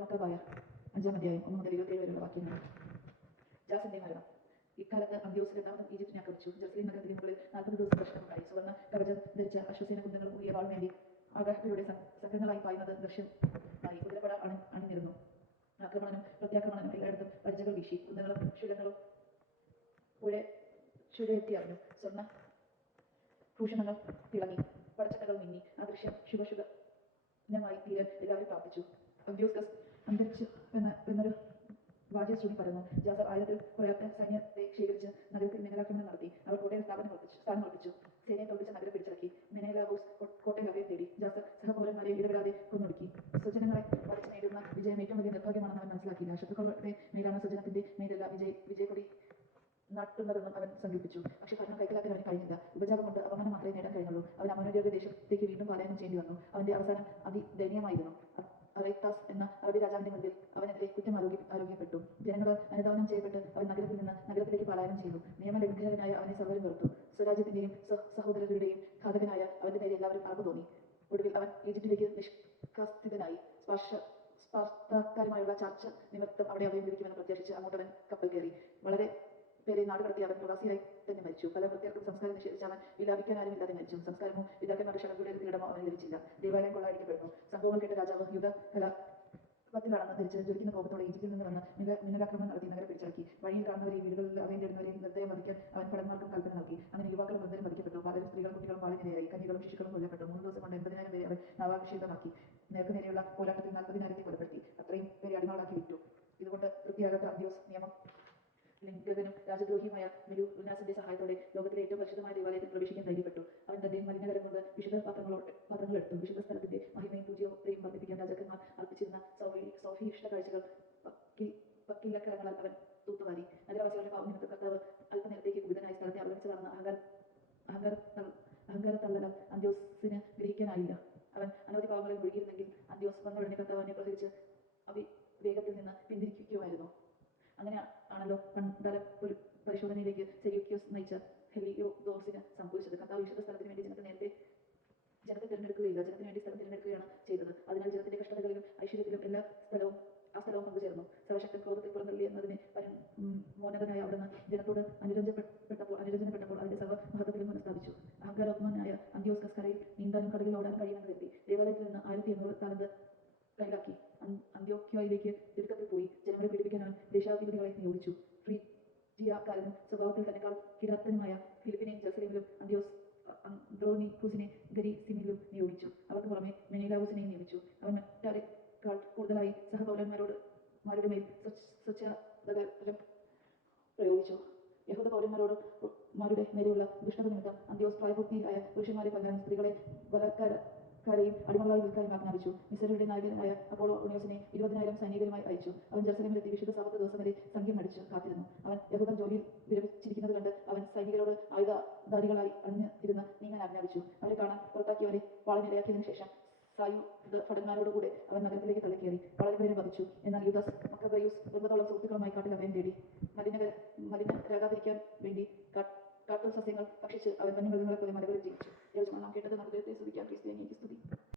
മക്കബായ 5-ാം അധ്യായം 1 മുതൽ 27 വരെയുള്ള വാക്യങ്ങൾ. ജാസിന്റെ മരണം. ഇക്കാലത്ത് അന്ത്യോസ് രണ്ടാമതും ഈജിപ്തിനെ ആക്രമിച്ചു. ജെറുസലേം നഗരത്തിന് മുകളിൽ 40 ദിവസം പ്രശ്നമുണ്ടായി. സുവർണ്ണ കവചം ധരിച്ച അശ്വസേന കുന്തങ്ങളും ഊരിയ വാളുമേന്തി ആകാശത്തിലൂടെ സംഘങ്ങളായി പായുന്നത് ദൃശ്യമായി. കുതിരപ്പട അണിനിരുന്നു. ആക്രമണനും പ്രത്യാക്രമണനും എല്ലായിടത്തും പരിചകൾ വീശി. കുന്തങ്ങളും ശൂലങ്ങളും ചുഴയെത്തിയറിഞ്ഞു. സ്വർണ്ണ ഭൂഷണങ്ങൾ തിളങ്ങി, പടച്ചട്ടകൾ മിന്നി. ആ ദൃശ്യം ശുഭശുഭമായി തീരാൻ എല്ലാവരും പ്രാർത്ഥിച്ചു. അന്ത്യോക്കസ് അന്തരിച്ചു എന്നൊരു വാദ്യശ്രുതി പരന്നു. ജാസർ 1000-ൽ കുറയാത്ത സൈന്യത്തെ ശേഖരിച്ച് നഗരത്തിൽ മിന്നലാക്രമണം നടത്തി. അവർ കോട്ടയിൽ സ്ഥാനമുറപ്പിച്ചു. സേനയെ തോൽപ്പിച്ച നഗരം പിടിച്ചടക്കി. മെനേലാവൂസ് കോട്ടയിൽ അഭയം തേടി. ജാസർ സഹപൗരന്മാരെ ഇടപെടാതെ കൊന്നൊടുക്കി. സ്വജനങ്ങളെ വധിച്ച് നേടുന്ന വിജയം ഏറ്റവും വലിയ നിർഭാഗ്യമാണെന്ന് അവൻ മനസ്സിലാക്കിയില്ല. ശത്രുക്കളുടെ മേലാണ് സ്വജനത്തിന്റെ മേലല്ല വിജയക്കൊടി നട്ടുന്നതെന്നും അവൻ സങ്കല്പിച്ചു. പക്ഷെ ഭരണം കൈക്കലാക്കാൻ അവന് കഴിഞ്ഞില്ല. ഉപജാപം കൊണ്ട് അപമാനം മാത്രമേ നേടാൻ കഴിഞ്ഞുള്ളൂ. അവൻ അമോര്യരുടെ ദേശത്തേക്ക് വീണ്ടും പലായനം ചെയ്യേണ്ടി വന്നു. അവന്റെ അവസാനം അതിദയനീയമായിരുന്നു. അറൈത്താസ് എന്ന അറബി രാജാവിന്റെ മുൻപിൽ അവനെതിരെ കുറ്റം ആരോഗ്യപ്പെട്ടു. ജനങ്ങളാൽ അനുധാവനം ചെയ്യപ്പെട്ട് അവൻ നഗരത്തിൽ നിന്ന് നഗരത്തിലേക്ക് പലായനം ചെയ്തു. നിയമലംഘകനായ അവനെ സർവ്വരും വെറുത്തു. സ്വരാജ്യത്തിന്റെയും സഹോദരരുടെയും ഘാതകനായ അവന്റെ നേരെ എല്ലാവരും അറപ്പ് തോന്നി. ഒടുവിൽ അവൻ ഈജിപ്തിലേക്ക് നിഷ്കാസിതനായി. സ്പാർത്താക്കാരുമായുള്ള ചർച്ച നിമിത്തം അവിടെ അഭയം ലഭിക്കുമെന്ന് പ്രത്യാശിച്ച് അങ്ങോട്ടവൻ കപ്പൽ കയറി. വളരെ പേരെ നാടുകടത്തി അവൻ പ്രവാസിയായി തന്നെ മരിച്ചു. പല ഭൃത്യർക്കും സംസ്കാരം നിഷേധിച്ച് അവൻ വിലാപിക്കാൻ ആരുമില്ലാതെ മരിച്ചു. സംസ്കാരമോ പിതാക്കന്മാരുടെ ക്ഷണങ്ങളുടെ ഇടമോ അവന് ലഭിച്ചില്ല. ദേവാലയം കൊള്ളയടിക്കപ്പെടുന്നു. സംഭവങ്ങൾ കേട്ട രാജാവ് യുദ്ധകലാപത്തിലാണെന്ന് ധരിച്ച് ജ്വലിക്കുന്ന കോപത്തോടെ ഈജിപ്തിൽ നിന്ന് വന്ന് മിന്നലാക്രമണം നടത്തി നഗരം പിടിച്ചടക്കി. വഴിയിൽ കാണുന്നവരെയും വീടുകളിൽ അഭയം തേടുന്നവരെയും നിർദ്ദയം വധിക്കാൻ അവൻ ഭടന്മാർക്കും കൽപ്പന നൽകി. അങ്ങനെ യുവാക്കളും വൃദ്ധരും വധിക്കപ്പെട്ടു. പലരും സ്ത്രീകളും കുട്ടികളും വാളിനിരയായി. കന്യകളും ശിശുക്കളും കൊല്ലപ്പെട്ടു. 3 ദിവസം കൊണ്ട് 80,000 പേരെ അവൻ നാവാഭിഷേകമാക്കി. നേർക്കുനേരെയുള്ള പോരാട്ടത്തിൽ 40,000 കൊലപ്പെടുത്തി. അത്രയും പേരെ അടിമകളാക്കി വിറ്റു. ഇതുകൊണ്ട് തൃപ്തിയാകാത്ത അന്ത്യോസ് നിയമം ലംഘകനും രാജദ്രോഹിയുമായ മെലൂനാസിന്റെ സഹായത്തോടെ ലോകത്തിലെ ഏറ്റവും പരിശുദ്ധമായ ദേവാലയത്തിൽ പ്രവേശിക്കാൻ ധൈര്യപ്പെട്ടു. അവൻ തന്റെ മലിനകരം കൊണ്ട് വിശുദ്ധ പാത്രങ്ങൾ എടുത്തു. വിശുദ്ധ സ്ഥലത്തിന്റെ മഹിമയും പൂജ്യതയും വർദ്ധിപ്പിക്കാൻ രാജാക്കന്മാർ അർപ്പിച്ചിരുന്ന സൗഫീഷ്ട കാഴ്ചകൾ പക്കിലക്കരങ്ങളാൽ അവൻ തൂത്തുവാരി. നഗരവാസികളുടെ പാവനിമിത്തം കർത്താവ് അല്പനേരത്തേക്ക് കുപിതനായി സ്ഥലത്തെ അവഗണിച്ചതാണെന്ന് അഹങ്കാരത്തള്ളലാൽ അന്ത്യോസിന് ഗ്രഹിക്കാനായില്ല. അവൻ അനവധി പാവങ്ങളിൽ മുഴുകിയിരുന്നെങ്കിൽ അന്ത്യോസ് വന്നുടനെ കർത്താവ് അവനെ പ്രഹരിച്ച് വേഗത്തിൽ നിന്ന് പിന്തിരിക്കുമായിരുന്നു. അങ്ങനെ ആണല്ലോ പണ്ടല പരിശോധനയിലേക്ക് സെലൂക്യോസ് നയിച്ച ഹെലിയോദോസിന് സംഭവിച്ചത്. കർത്താവ് വിശുദ്ധ സ്ഥലത്തിന് വേണ്ടി ജനത്തെ തിരഞ്ഞെടുക്കുകയില്ല, ജനത്തിന് വേണ്ടി സ്ഥലം തിരഞ്ഞെടുക്കുകയാണ് ചെയ്തത്. അതിനാൽ ജനത്തിന്റെ കഷ്ടതകളിലും ഐശ്വര്യത്തിലും ആ സ്ഥലവും പങ്കുചേർന്നു. സർവശക്തൻ ക്രോധത്തിൽ പുറന്തള്ളി എന്നതിന് മോനകനായ അവിടുന്ന് ജനത്തോട് അനുരഞ്ജനപ്പെട്ടപ്പോൾ അതിന്റെ സർവ്വമഹത്വത്തിലും പുനഃസ്ഥാപിച്ചു. അഹങ്കാരോത്മനായ അന്ത്യോക്കസ് കരയിൽ നീന്താനും കടലിൽ ഓടാനും കഴിയുമെന്ന് കരുതി. ദേവാലയത്തിൽ നിന്ന് 1800 താലന്ത് കൈലാക്കി അന്ത്യോക്യയിലേക്ക് തിടുക്കത്തിൽ പോയി. ജനങ്ങളെ പീഡിപ്പിക്കാൻ അവൻ ദേശാധിപതികളെ നിയോഗിച്ചു. ഫ്രീജിയക്കാരനും സ്വഭാവത്തിൽ തന്നെക്കാൾ കിരാതനുമായ ഫിലിപ്പിനെയും ജെറുസലേമിലും അന്ത്രോനിക്കൂസിനെ ഗരീസിമിലും നിയോഗിച്ചു. അവർക്ക് പുറമെ മെനേലാവൂസിനെയും നിയമിച്ചു. അവൻ മറ്റാരെക്കാൾ കൂടുതലായി സഹപൗരന്മാരുടെ മേൽ സ്വച്ഛതകരം പ്രയോഗിച്ചു. യഹൂദ പൗരന്മാരുടെ നേരെയുള്ള ദുഷ്ടത നിമിത്തം അന്ത്യോസ് പ്രായപൂർത്തിയായ പുരുഷന്മാരെ കൊല്ലാനും സ്ത്രീകളെ ബലാത്കാരക്കാരെയും അടിമകളായി വിൽക്കാനും ആജ്ഞാപിച്ചു. മിസ്രരുടെ നായകനായ അപ്പോളോണിയോസിനെ 20,000 സൈനികരുമായി അയച്ചു. അവൻ ജെറുസലേമിലെത്തി വിശുദ്ധ സാബത്ത് ദിവസം വരെ സംഖ്യം അടിച്ചു കാത്തിരുന്നു. അവൻ യഹൂദർ ജോലിയിൽ വിരമിച്ചിരിക്കുന്നത് കണ്ട് അവൻ സൈനികരോട് ആയുധധാരികളായി അണിഞ്ഞിരുന്ന് നീങ്ങാൻ ആജ്ഞാപിച്ചു. അവരെ കാണാൻ പുറത്താക്കിയവരെ വാളിനിരയാക്കിയതിനു ശേഷം സായുധ ഭടന്മാരോടുകൂടെ അവൻ നഗരത്തിലേക്ക് തള്ളിക്കയറി. വളരെ പേരെ വധിച്ചു. എന്നാൽ യൂദാസ് മക്കബയൂസ് 9 സുഹൃത്തുക്കളുമായി കാട്ടിൽ അഭയം തേടി. മലിനരാകാതിരിക്കാൻ വേണ്ടി കാട്ടു സസ്യങ്ങൾ ഭക്ഷിച്ച് അവൻ വന്യമൃഗങ്ങളെ പോലെ മലകളിൽ